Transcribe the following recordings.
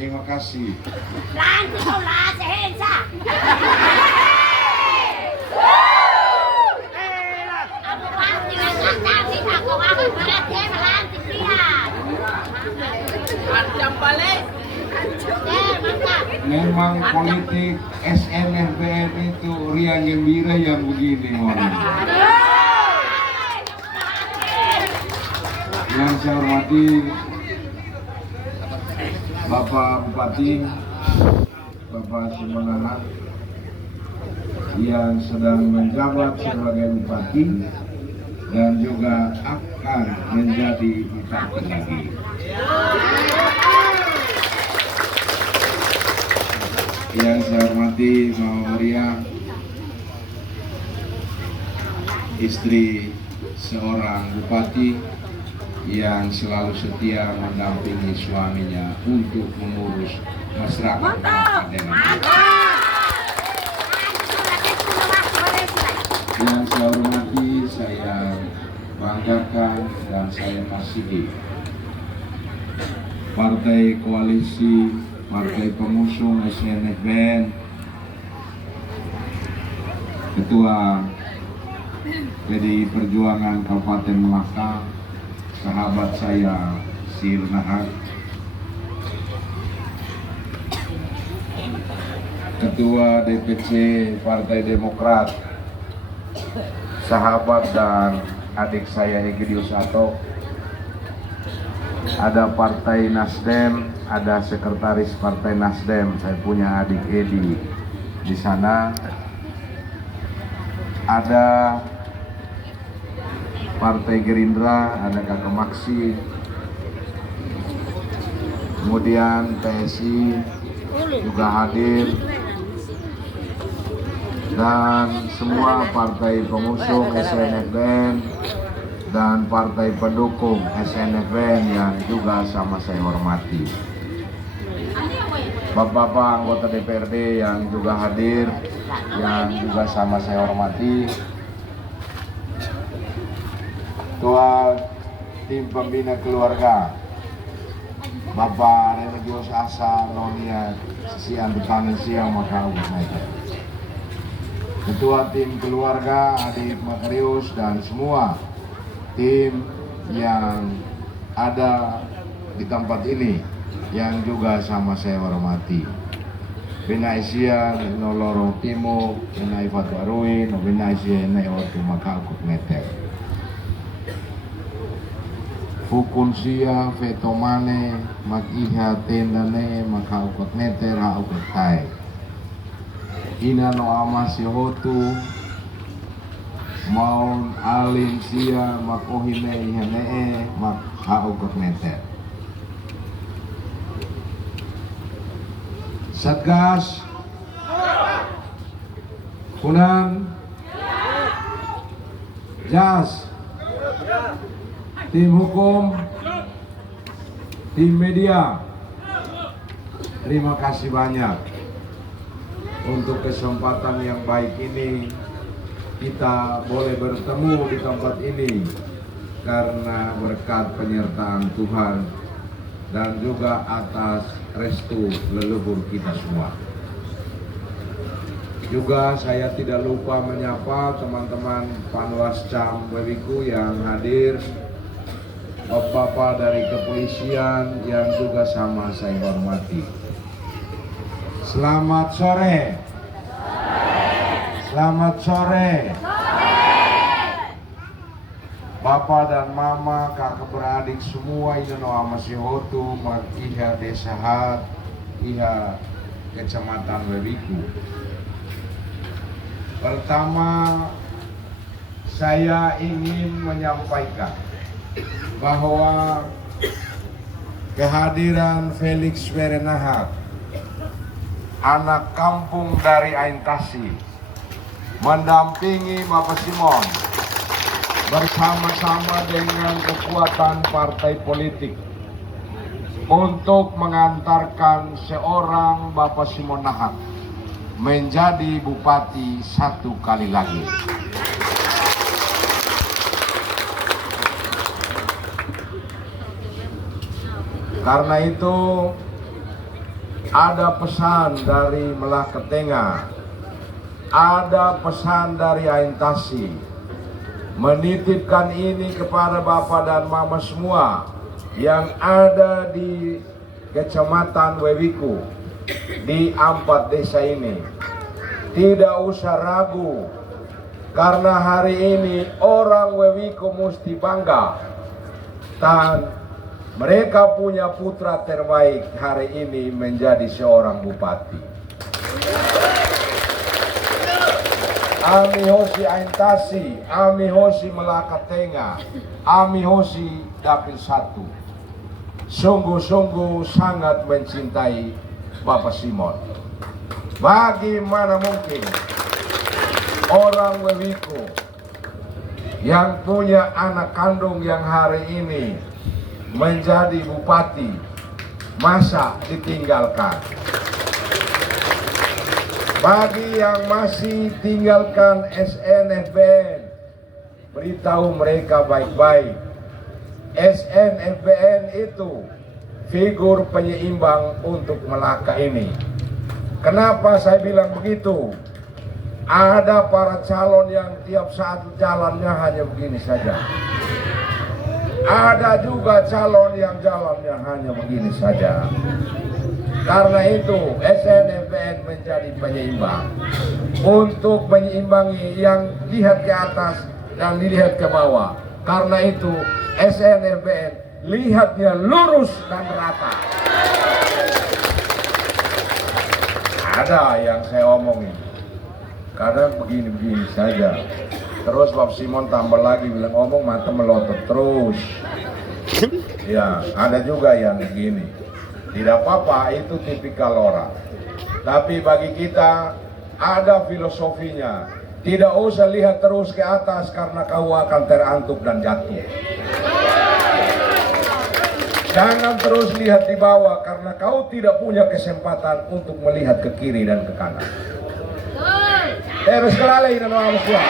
Terima kasih. Memang politik SNFBN itu riang gembira yang begini, mohon. Yang saya hormati Bapak Bupati, Bapak Simon Nahat yang sedang menjabat sebagai Bupati dan juga akan menjadi Bupati lagi. Yang saya hormati Mama Maria, istri seorang bupati yang selalu setia mendampingi suaminya untuk mengurus masyarakat dengan yang saya hormati, saya banggakan dan saya kasihi Partai Koalisi, Partai Pengusung SNFBN, Ketua PDI Perjuangan Kabupaten Malaka, sahabat saya Sil Nahat, Ketua DPC Partai Demokrat, sahabat dan adik saya Egidius Ato, ada Partai Nasdem, ada Sekretaris Partai Nasdem, saya punya adik Edi di sana, ada Partai Gerindra, ada Kakak Maksi, kemudian PSI juga hadir, dan semua partai pengusung SNFBN dan partai pendukung SNFBN yang juga sama saya hormati. Bapak-bapak anggota DPRD yang juga hadir, yang juga sama saya hormati. Ketua tim pembina keluarga Bapak Remigius Asa Nonia Siang Betanin Siang Makau. Ketua tim keluarga Adik Makarius dan semua tim yang ada di tempat ini yang juga sama saya hormati. Bina Asia Nolorong Timo, Bina Ifat Waruin, Bina Asia Neotu Makau Meter. Hukun sia vetomane makiha tendane makaukot meter haukot tai. Ina no amasi hotu maun alin sia makohime ihanee mak haukot meter. Satgas Kunan Jas tim hukum, tim media, terima kasih banyak untuk kesempatan yang baik ini. Kita boleh bertemu di tempat ini karena berkat penyertaan Tuhan dan juga atas restu leluhur kita semua. Juga saya tidak lupa menyapa teman-teman Panwascam Wewiku yang hadir, bapak-bapak dari kepolisian yang juga sama saya hormati. Selamat sore. Selamat sore. Bapak dan mama, kakak beradik semua ini noa masih hotu iha desa hat, iha kecamatan Wewiku. Pertama, saya ingin menyampaikan bahwa kehadiran Felix Werenahat, anak kampung dari Aintasi, mendampingi Bapak Simon bersama-sama dengan kekuatan partai politik untuk mengantarkan seorang Bapak Simon Nahat menjadi bupati satu kali lagi. Karena itu ada pesan dari Melaka Tengah, ada pesan dari Aintasi, menitipkan ini kepada Bapak dan Mama semua yang ada di Kecamatan Wewiku, di 4 desa ini. Tidak usah ragu, karena hari ini orang Wewiku mesti bangga, dan mereka punya putra terbaik hari ini menjadi seorang bupati. Ami Hosi Aintasi, Ami Hosi Melaka Tengah, Ami Hosi Dapil 1. Sungguh-sungguh sangat mencintai Bapak Simon. Bagaimana mungkin orang Wewiku yang punya anak kandung yang hari ini menjadi bupati masa ditinggalkan? Bagi yang masih tinggalkan SNFBN, beritahu mereka baik-baik. SNFBN itu figur penyeimbang untuk Melaka ini. Kenapa saya bilang begitu? Ada para calon yang tiap saat jalannya hanya begini saja. Ada juga calon yang jalannya hanya begini saja. Karena itu SNFBN menjadi penyeimbang untuk menyeimbangi yang lihat ke atas dan dilihat ke bawah. Karena itu SNFBN lihatnya lurus dan rata. Ada yang saya omongin, kadang begini-begini saja. Terus Bapak Simon tambah lagi bilang, omong mata melotot terus. Ya, ada juga yang begini. Tidak apa-apa, itu tipikal orang. Tapi bagi kita ada filosofinya. Tidak usah lihat terus ke atas karena kau akan terantuk dan jatuh. Jangan terus lihat di bawah karena kau tidak punya kesempatan untuk melihat ke kiri dan ke kanan. Terus kelale dan wawaswa.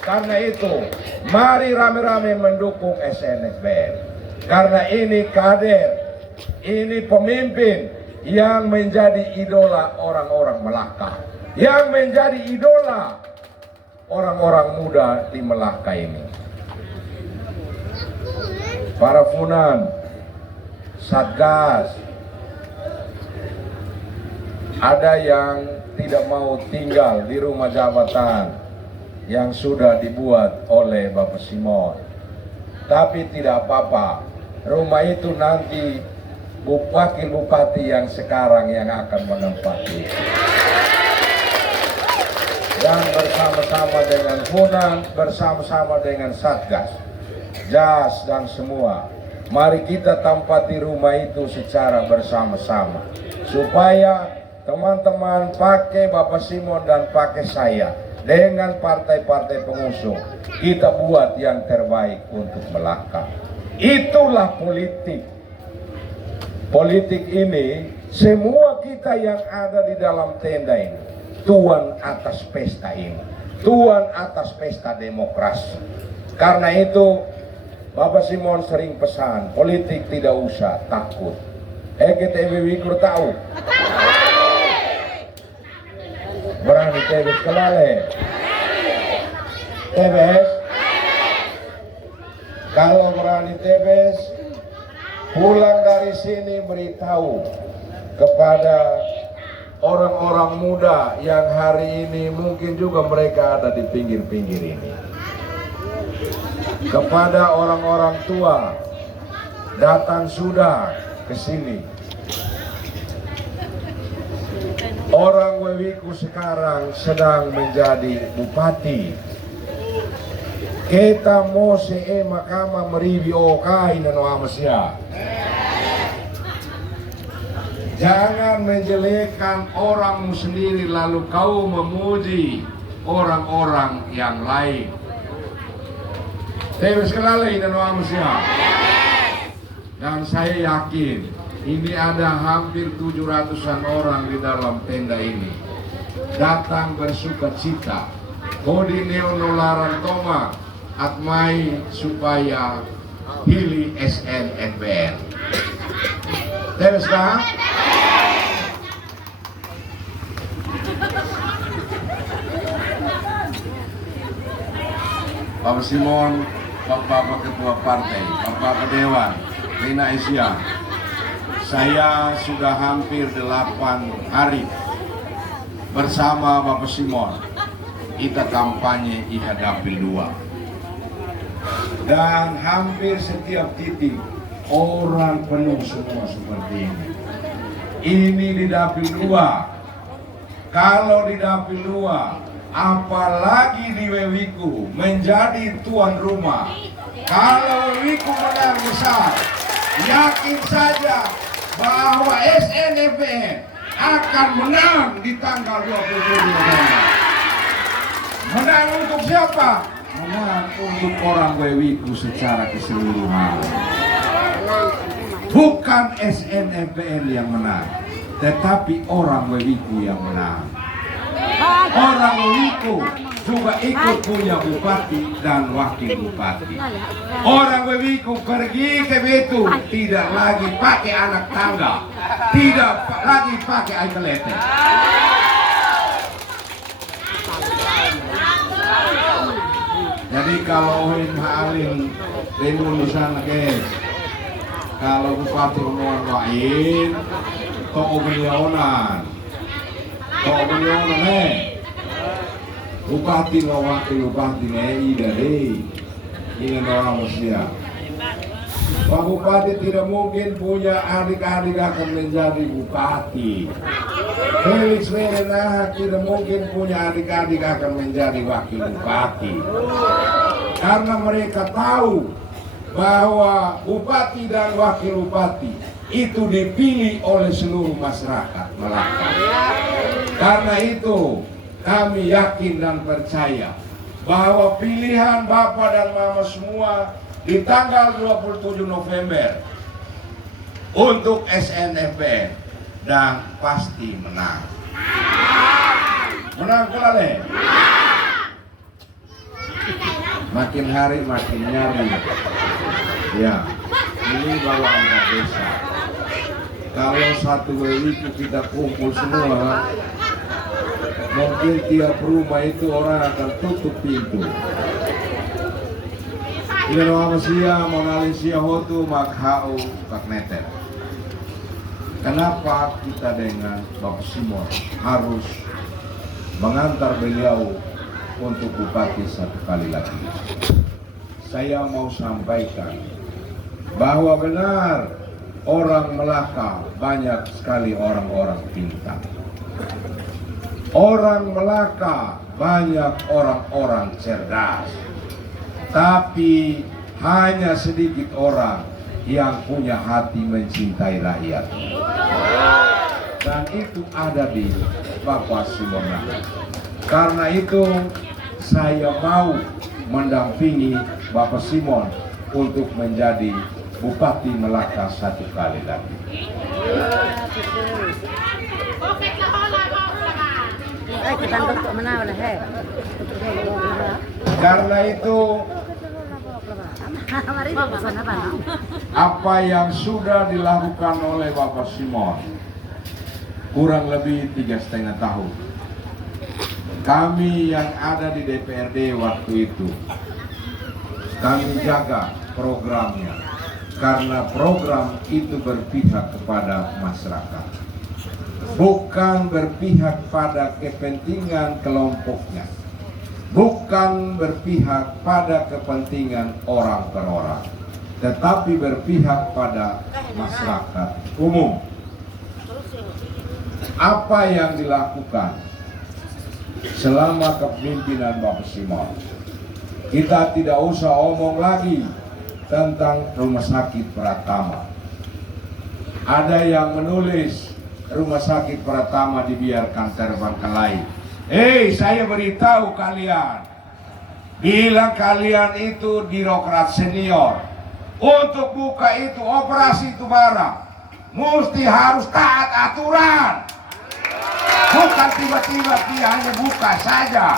Karena itu, mari rame-rame mendukung SNFBN. Karena ini kader, ini pemimpin yang menjadi idola orang-orang Melaka, yang menjadi idola orang-orang muda di Melaka ini. Para Funan, Satgas, ada yang tidak mau tinggal di rumah jabatan yang sudah dibuat oleh Bapak Simon. Tapi tidak apa-apa, rumah itu nanti wakil bupati yang sekarang yang akan menempati. Dan bersama-sama dengan Funan, bersama-sama dengan Satgas, JAS dan semua, mari kita tempati rumah itu secara bersama-sama supaya teman-teman pakai Bapak Simon dan pakai saya dengan partai-partai pengusung, kita buat yang terbaik untuk Melaka. Itulah politik. Politik ini semua kita yang ada di dalam tenda ini tuan atas pesta ini, tuan atas pesta demokrasi. Karena itu Bapak Simon sering pesan, politik tidak usah takut. Kita Wewiku tahu. Berani Tebes kelale. Tebes. Kalau berani Tebes, pulang dari sini beritahu kepada orang-orang muda yang hari ini mungkin juga mereka ada di pinggir-pinggir ini. Kepada orang-orang tua, datang sudah ke sini. Orang Wewiku sekarang sedang menjadi bupati. Kita mau makama meribi okai nano amasya. Jangan menjelekkan orangmu sendiri lalu kau memuji orang-orang yang lain. Saya sekali dan manusia. Dan saya yakin ini ada hampir 700-an orang di dalam tenda ini. Datang bersuka cita. Kodi neonolaran toma atmai supaya pilih SNFBN. Terus Bapak Simon, Bapak Ketua Partai, Bapak Dewan, Rina Asia. Saya sudah hampir 8 hari bersama Bapak Simon. Kita kampanye Dapil 2. Dan hampir setiap titik orang penuh semua seperti ini. Ini di Dapil 2. Kalau di Dapil 2, apalagi di Wewiku menjadi tuan rumah. Kalau Wewiku menang besar, yakin saja bahwa SNFPN akan menang di tanggal 27 November. Menang untuk siapa? Menang untuk orang Wewiku secara keseluruhan. Bukan SNFPN yang menang, tetapi orang Wewiku yang menang. Orang Wewiku juga ikut punya bupati dan wakil bupati. Orang Wewiku pergi ke Betu tidak lagi pakai anak tangga, tidak lagi pakai air kelete. Jadi kalau Halil Lindung di sana guys, kalau bupati Ronoan lain, toko milionan. Bupati lo wakil bupati ida ini orang Rusia. Pak Bupati tidak mungkin punya adik-adik akan menjadi bupati. Felix Merenah tidak mungkin punya adik-adik akan menjadi wakil bupati. Karena mereka tahu bahwa bupati dan wakil bupati itu dipilih oleh seluruh masyarakat Melaka. Karena itu kami yakin dan percaya bahwa pilihan Bapak dan Mama semua di tanggal 27 November untuk SNFPN dan pasti menang. Menang kelale. Makin hari makin nyari. Ya, ini bawa anak desa. Kalau satu Wewiku kita kumpul semua, mungkin tiap rumah itu orang akan tutup pintu. Indonesia, Malaysia, Hotu, Makhau, Pakneter. Kenapa kita dengan Bapak Simon harus mengantar beliau untuk bupati satu kali lagi? Saya mau sampaikan bahwa benar orang Melaka banyak sekali orang-orang pintar. Orang Melaka banyak orang-orang cerdas. Tapi hanya sedikit orang yang punya hati mencintai rakyat. Dan itu ada di Bapak Simon. Karena itu saya mau mendampingi Bapak Simon untuk menjadi Bupati Melaka satu kali lagi. Karena itu apa yang sudah dilakukan oleh Bapak Simon kurang lebih 3,5 tahun. Kami yang ada di DPRD waktu itu, kami jaga programnya karena program itu berpihak kepada masyarakat, bukan berpihak pada kepentingan kelompoknya, bukan berpihak pada kepentingan orang per orang, tetapi berpihak pada masyarakat umum. Apa yang dilakukan selama kepemimpinan Bapak Simon, kita tidak usah omong lagi tentang Rumah Sakit Pratama. Ada yang menulis Rumah Sakit Pratama dibiarkan terbengkalai. Saya beritahu kalian, bila kalian itu birokrat senior, untuk buka itu operasi itu barang, mesti harus taat aturan. Bukan tiba-tiba dia hanya buka saja.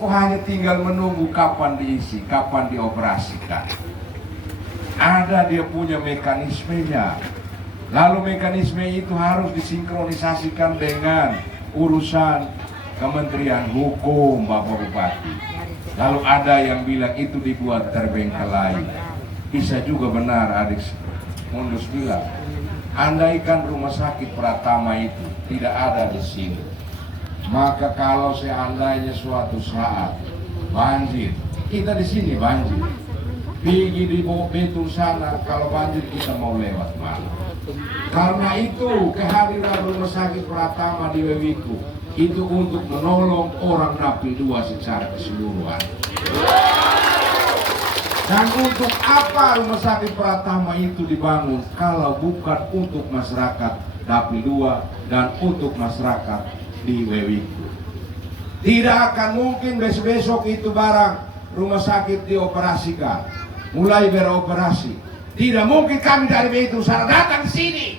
Kok hanya tinggal menunggu kapan diisi, kapan dioperasikan. Ada dia punya mekanismenya. Lalu mekanisme itu harus disinkronisasikan dengan urusan Kementerian Hukum, Bapak Bupati. Lalu ada yang bilang itu dibuat terbengkalai. Bisa juga benar adik Mundus bilang, andaikan rumah sakit Pratama itu tidak ada di sini, maka kalau seandainya suatu saat banjir, kita di sini banjir, pergi di Betul sana, kalau banjir kita mau lewat mana? Karena itu kehadiran rumah sakit Pratama di Wewiku itu untuk menolong orang Dapil 2 secara keseluruhan. Dan untuk apa rumah sakit Pratama itu dibangun kalau bukan untuk masyarakat Dapil 2 dan untuk masyarakat di Wewiku? Tidak akan mungkin besok-besok itu barang rumah sakit dioperasikan, mulai beroperasi. Tidak mungkin kami dari Betul Sana datang ke sini.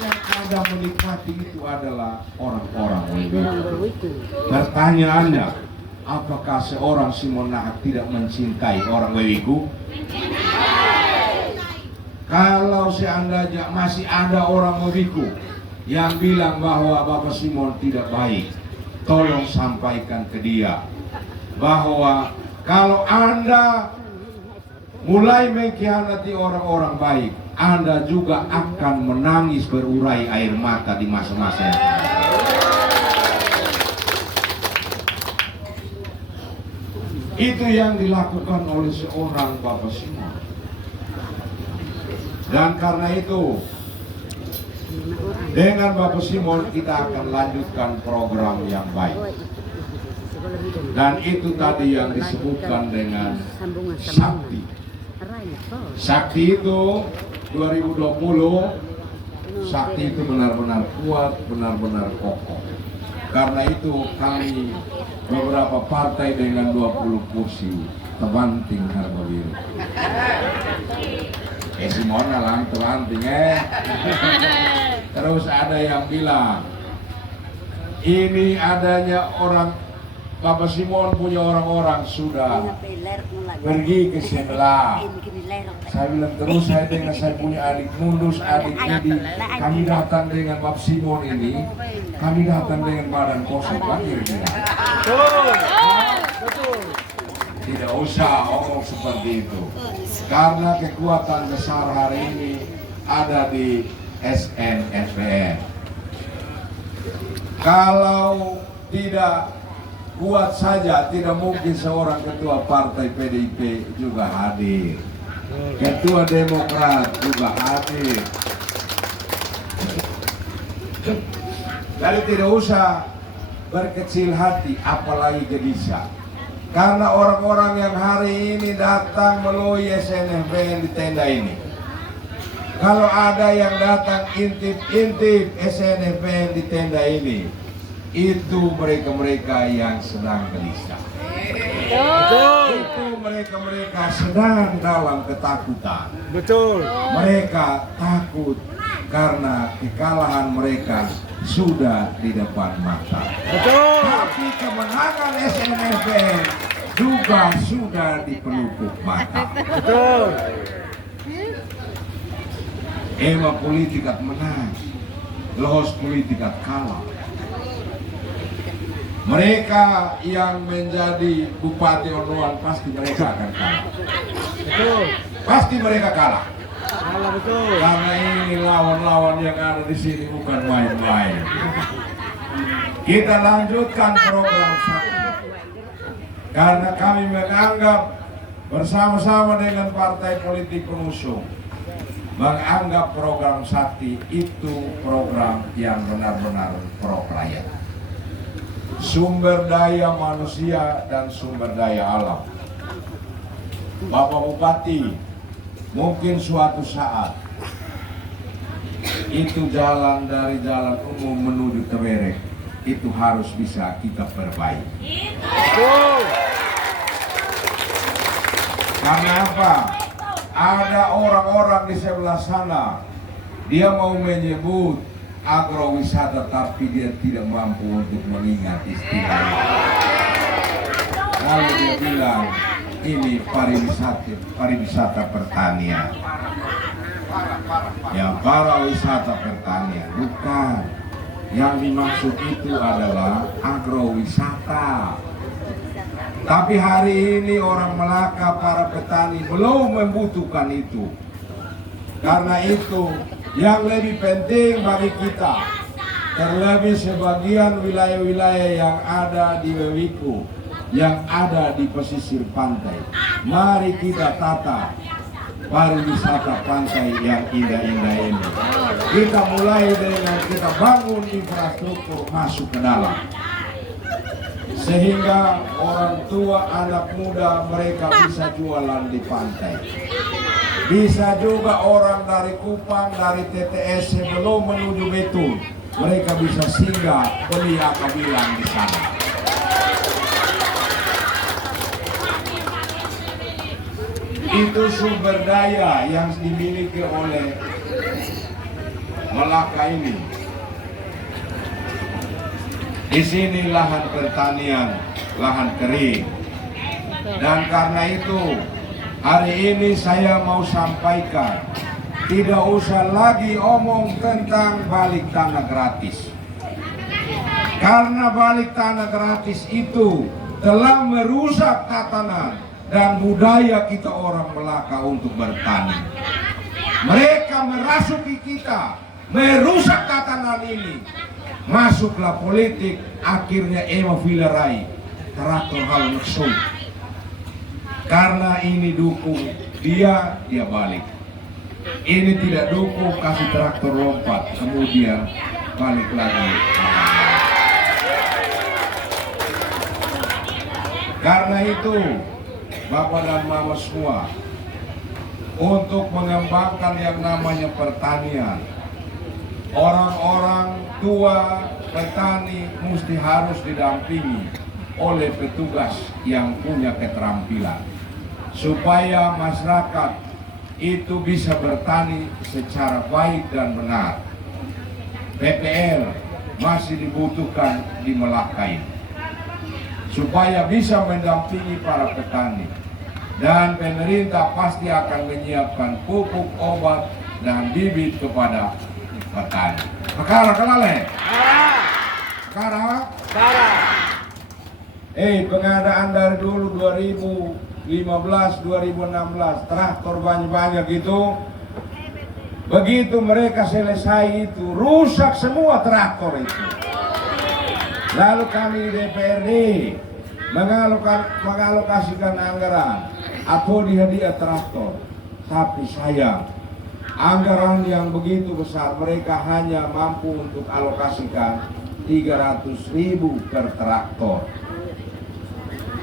Yang ada menikmati itu adalah orang-orang Wewiku. Pertanyaannya, apakah seorang Simon Nahak tidak mencintai orang Wewiku? Kalau seandainya masih ada orang Wewiku yang bilang bahwa Bapak Simon tidak baik, tolong sampaikan ke dia bahwa kalau Anda mulai mengkhianati orang-orang baik, Anda juga akan menangis berurai air mata di masa-masa yang akan datang. Itu yang dilakukan oleh seorang Bapak Simon. Dan karena itu, dengan Bapak Simon kita akan lanjutkan program yang baik. Dan itu tadi yang disebutkan dengan Sakti. Sakti itu 2020, Sakti itu benar-benar kuat, benar-benar kokoh. Karena itu kami beberapa partai dengan 20 kursi terbanting harga biru. Simon alam terbanting Terus ada yang bilang ini adanya orang Bapak Simon punya orang-orang sudah pergi ke sebelah. Saya bilang terus saya dengan saya punya adik Mundus, adik Edi, kami datang dengan Bapak Simon ini, kami datang dengan badan kosong banjir kita. Tidak usah omong seperti itu, karena kekuatan besar hari ini ada di SNFPN. Kalau tidak kuat saja, tidak mungkin seorang ketua partai PDIP juga hadir, ketua Demokrat juga hadir. Jadi tidak usah berkecil hati, apalagi gelisah. Karena orang-orang yang hari ini datang melalui SNFPN di tenda ini, kalau ada yang datang intip-intip SNFPN di tenda ini, itu mereka-mereka yang sedang gelisah. Betul. Itu mereka-mereka sedang dalam ketakutan. Betul. Mereka takut karena kekalahan mereka sudah di depan mata. Betul. Tapi kemenangan SNFPN juga sudah di pelupuk mata. Betul. Emang politikat menang, lohos politikat kalah. Mereka yang menjadi Bupati Onuan pasti mereka akan kalah. Betul. Pasti mereka kalah. Salah betul. Karena ini lawan-lawan yang ada di sini bukan main-main. Kita lanjutkan program Sakti. Karena kami menganggap bersama-sama dengan partai politik pengusung, menganggap program Sakti itu program yang benar-benar pro rakyat. Sumber daya manusia dan sumber daya alam. Bapak Bupati, mungkin suatu saat itu jalan dari jalan umum menuju Tewerek itu harus bisa kita perbaiki. Karena apa? Ada orang-orang di sebelah sana, dia mau menyebut agrowisata tapi dia tidak mampu untuk mengingat istilah. Lalu dia bilang ini pariwisata pertanian. Ya, pariwisata pertanian bukan. Yang dimaksud itu adalah agrowisata. Tapi hari ini orang Melaka, para petani belum membutuhkan itu. Karena itu yang lebih penting bagi kita, terlebih sebagian wilayah-wilayah yang ada di Wewiku, yang ada di pesisir pantai. Mari kita tata pariwisata pantai yang indah-indah ini. Kita mulai dengan kita bangun infrastruktur masuk ke dalam. Sehingga orang tua, anak muda mereka bisa jualan di pantai. Bisa juga orang dari Kupang, dari TTS sebelum menuju Betul, mereka bisa singgah beli akabilan di sana. Itu sumber daya yang dimiliki oleh Melaka ini. Di sini lahan pertanian, lahan kering. Dan karena itu, hari ini saya mau sampaikan, tidak usah lagi omong tentang balik tanah gratis. Karena balik tanah gratis itu telah merusak tatanan dan budaya kita orang Melaka untuk bertani. Mereka merasuki kita, merusak tatanan ini. Masuklah politik, akhirnya Ema Vilarai teratur hal maksud. Karena ini dukung dia balik. Ini tidak dukung, kasih traktor lompat, kemudian balik lagi. Karena itu, Bapak dan Mama semua, untuk mengembangkan yang namanya pertanian, orang-orang tua petani mesti harus didampingi oleh petugas yang punya keterampilan supaya masyarakat itu bisa bertani secara baik dan benar. PPL masih dibutuhkan di Melaka ini supaya bisa mendampingi para petani, dan pemerintah pasti akan menyiapkan pupuk, obat, dan bibit kepada petani. Makara kenale? Makara? Pengadaan dari dulu 2015, 2016 traktor banyak-banyak itu. Begitu mereka selesai itu, rusak semua traktor itu. Lalu kami di DPRD mengalokasikan anggaran atau dihadiah traktor. Tapi sayang, anggaran yang begitu besar mereka hanya mampu untuk alokasikan 300.000 per traktor.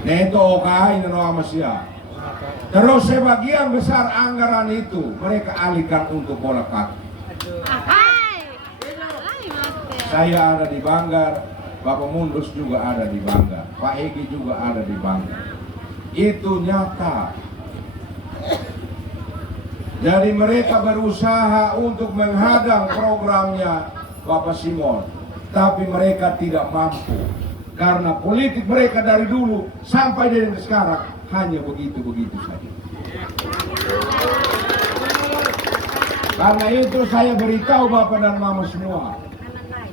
Neto okai nama siya. Terus sebagian besar anggaran itu mereka alihkan untuk bola kaki. Saya ada di Banggar, Bapak Mundus juga ada di Banggar, Pak Egi juga ada di Banggar. Itu nyata. Jadi mereka berusaha untuk menghadang programnya Bapak Simon, tapi mereka tidak mampu. Karena politik mereka dari dulu sampai dari sekarang hanya begitu-begitu saja. Karena itu saya beritahu Bapak dan Mama semua,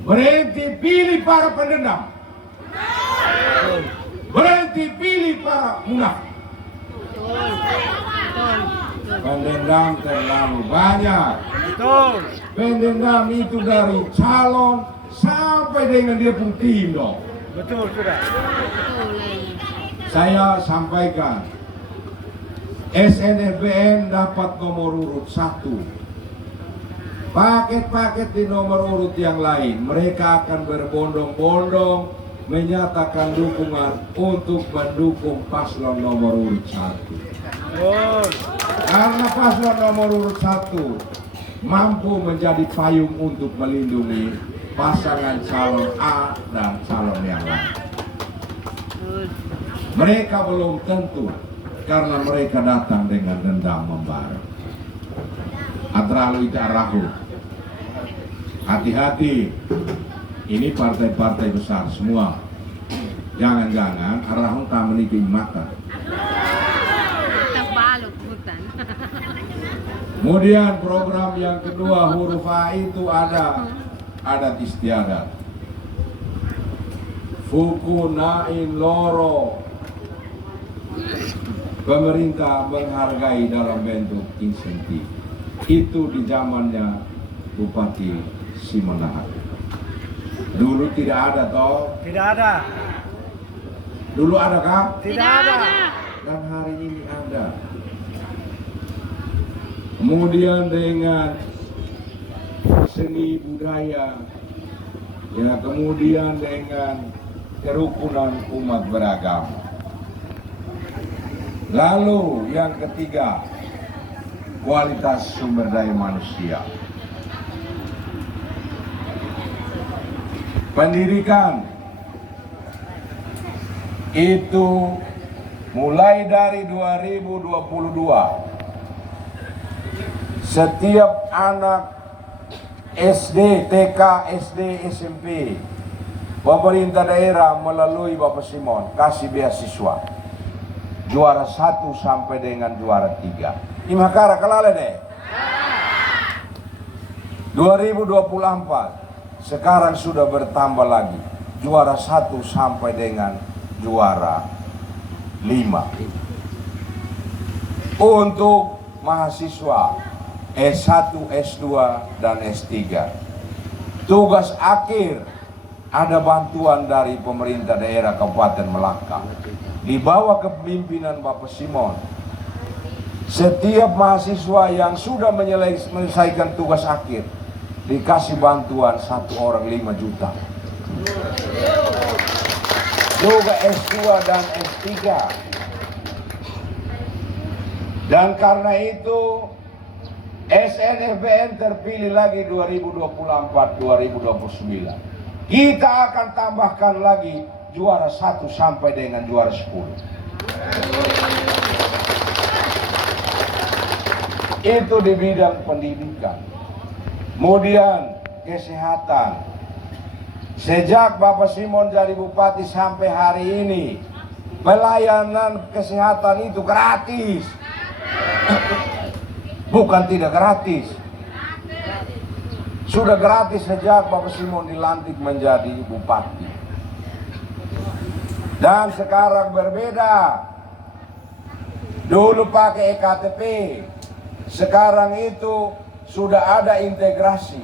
berhenti pilih para pendendam, berhenti pilih para munafik. Pendendam terlalu banyak. Pendendam itu dari calon sampai dengan dia pun tim dong. Betul, sudah. Saya sampaikan, SNFBN dapat nomor urut 1. Paket-paket di nomor urut yang lain, mereka akan berbondong-bondong menyatakan dukungan untuk mendukung paslon nomor urut 1. Karena paslon nomor urut 1 mampu menjadi payung untuk melindungi pasangan calon A dan calon yang lain. Mereka belum tentu, karena mereka datang dengan dendam membara. Atralu itarahu. Hati-hati, ini partai-partai besar semua. Jangan-jangan arahun tak meniki mata. Kemudian program yang kedua, huruf A itu ada adat istiadat. Fuku nain loro pemerintah menghargai dalam bentuk insentif. Itu di zamannya Bupati Simonahar. Dulu tidak ada toh? Tidak ada. Dulu ada kah? Tidak ada. Dan hari ini ada. Kemudian dengan seni budaya, ya kemudian dengan kerukunan umat beragama. Lalu yang ketiga, kualitas sumber daya manusia. Pendidikan itu mulai dari 2022 setiap anak SD, TK, SD, SMP pemerintah daerah melalui Bapak Simon kasih beasiswa juara 1 sampai dengan juara 3. Imakara kalale deh. 2024 sekarang sudah bertambah lagi juara 1 sampai dengan juara 5 untuk mahasiswa S1, S2, dan S3. Tugas akhir ada bantuan dari pemerintah daerah Kabupaten Melaka di bawah kepemimpinan Bapak Simon. Setiap mahasiswa yang sudah menyelesaikan tugas akhir dikasih bantuan 1 orang 5 juta. Juga S2 dan S3. Dan karena itu SNFBN terpilih lagi 2024-2029. Kita akan tambahkan lagi juara 1 sampai dengan juara 10. Itu di bidang pendidikan. Kemudian kesehatan. Sejak Bapak Simon jadi bupati sampai hari ini, pelayanan kesehatan itu gratis. Bukan tidak gratis. Sudah gratis sejak Bapak Simon dilantik menjadi bupati. Dan sekarang berbeda. Dulu pakai EKTP. Sekarang itu sudah ada integrasi.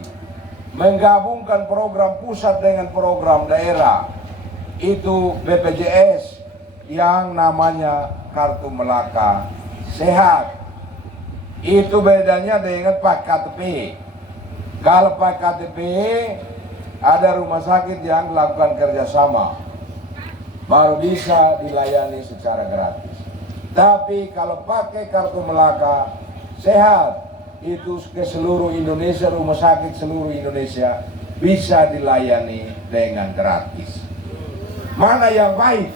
Menggabungkan program pusat dengan program daerah. Itu BPJS yang namanya Kartu Melaka Sehat. Itu bedanya dengan Pak KTP. Kalau Pak KTP ada rumah sakit yang melakukan kerjasama, baru bisa dilayani secara gratis. Tapi kalau pakai Kartu Melaka Sehat, itu ke seluruh Indonesia, rumah sakit seluruh Indonesia bisa dilayani dengan gratis. Mana yang baik?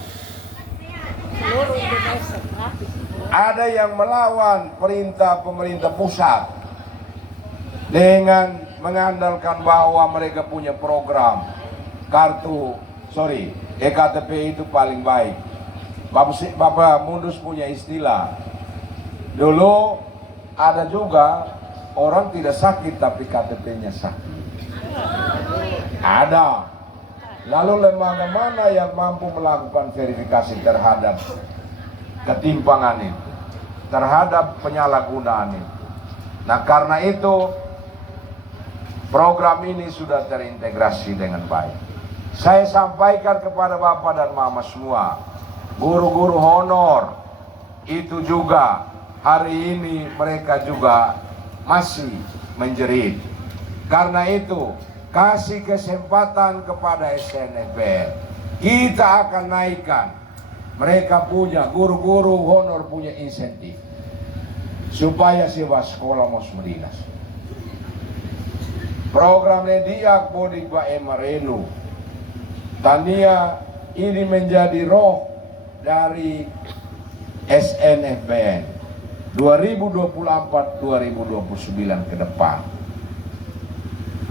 Seluruh Indonesia gratis. Ada yang melawan perintah pemerintah pusat dengan mengandalkan bahwa mereka punya program EKTP itu paling baik. Bapak Mundus punya istilah. Dulu ada juga orang tidak sakit tapi KTP-nya sakit. Ada. Lalu lembaga mana yang mampu melakukan verifikasi terhadap ketimpangan itu, terhadap penyalahgunaan itu. Nah karena itu program ini sudah terintegrasi dengan baik. Saya sampaikan kepada Bapak dan Mama semua, guru-guru honor itu juga hari ini mereka juga masih menjerit. Karena itu kasih kesempatan kepada SNFBN. Kita akan naikkan. Mereka punya, guru-guru honor punya insentif supaya sewa sekolah mos medinas. Program Lediak Bodik Ba Emarelu Tania ini menjadi roh dari SNFBN 2024-2029 ke depan.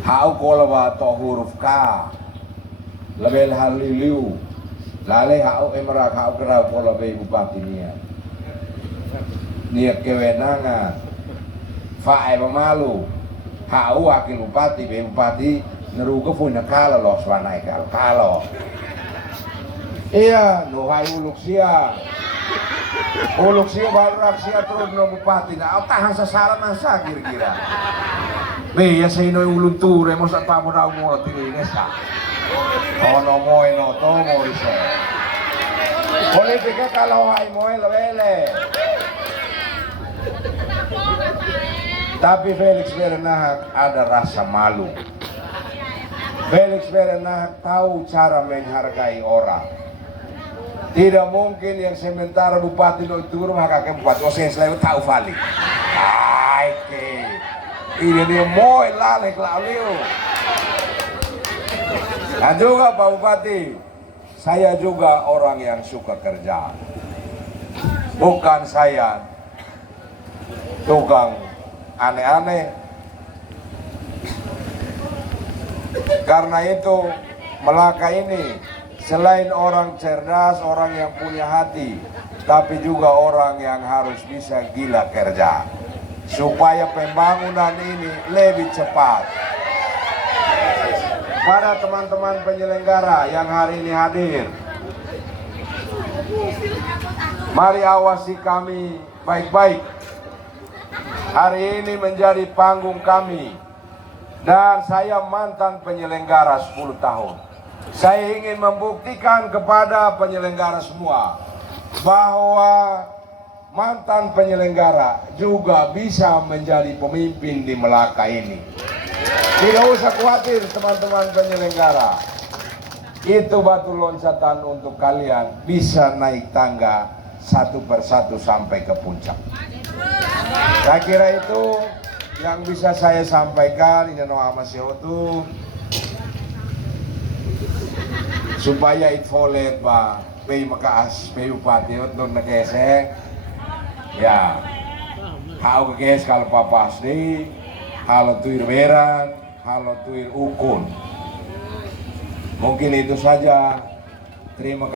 Hau kolaba atau huruf K lebel haliliu lale hau emerak hau kerau kolaba bupati nia kewenangan fae pemalu hau wakil bupati neruga punya kala los wanai kalo iya nuhai uluk sia Ulok siya balag siya turun no bupati na. Tahan sa sala ng sa kira-kira. Be, ya sa ino'y ulong ture mo sa tamo na mo tinines ha. Ono mo ino to mo isa. Politika kalaway mo lawele. Tapi Felix Berenahak ada rasa malu. Felix Berenahak tahu cara menghargai orang. Tidak mungkin yang sementara bupati no turun maka ke bupati Osen selalu tahu Fali. Ay, ke. Ini dia mau lalek laliu. Dan juga Pak Bupati, saya juga orang yang suka kerja. Bukan saya tukang aneh-aneh. Karena itu Melaka ini selain orang cerdas, orang yang punya hati, tapi juga orang yang harus bisa gila kerja supaya pembangunan ini lebih cepat. Pada teman-teman penyelenggara yang hari ini hadir, mari awasi kami baik-baik. Hari ini menjadi panggung kami, dan saya mantan penyelenggara 10 tahun. Saya ingin membuktikan kepada penyelenggara semua bahwa mantan penyelenggara juga bisa menjadi pemimpin di Melaka ini. Tidak usah khawatir teman-teman penyelenggara. Itu batu loncatan untuk kalian bisa naik tangga satu persatu sampai ke puncak. Saya kira itu yang bisa saya sampaikan. Ini no ama itu supaya itfolet ba pay makaas pay upati untuk nakese ya hau kes kalau papas di halo tuir beran halo tuir ukun. Mungkin itu saja. Terima kasih.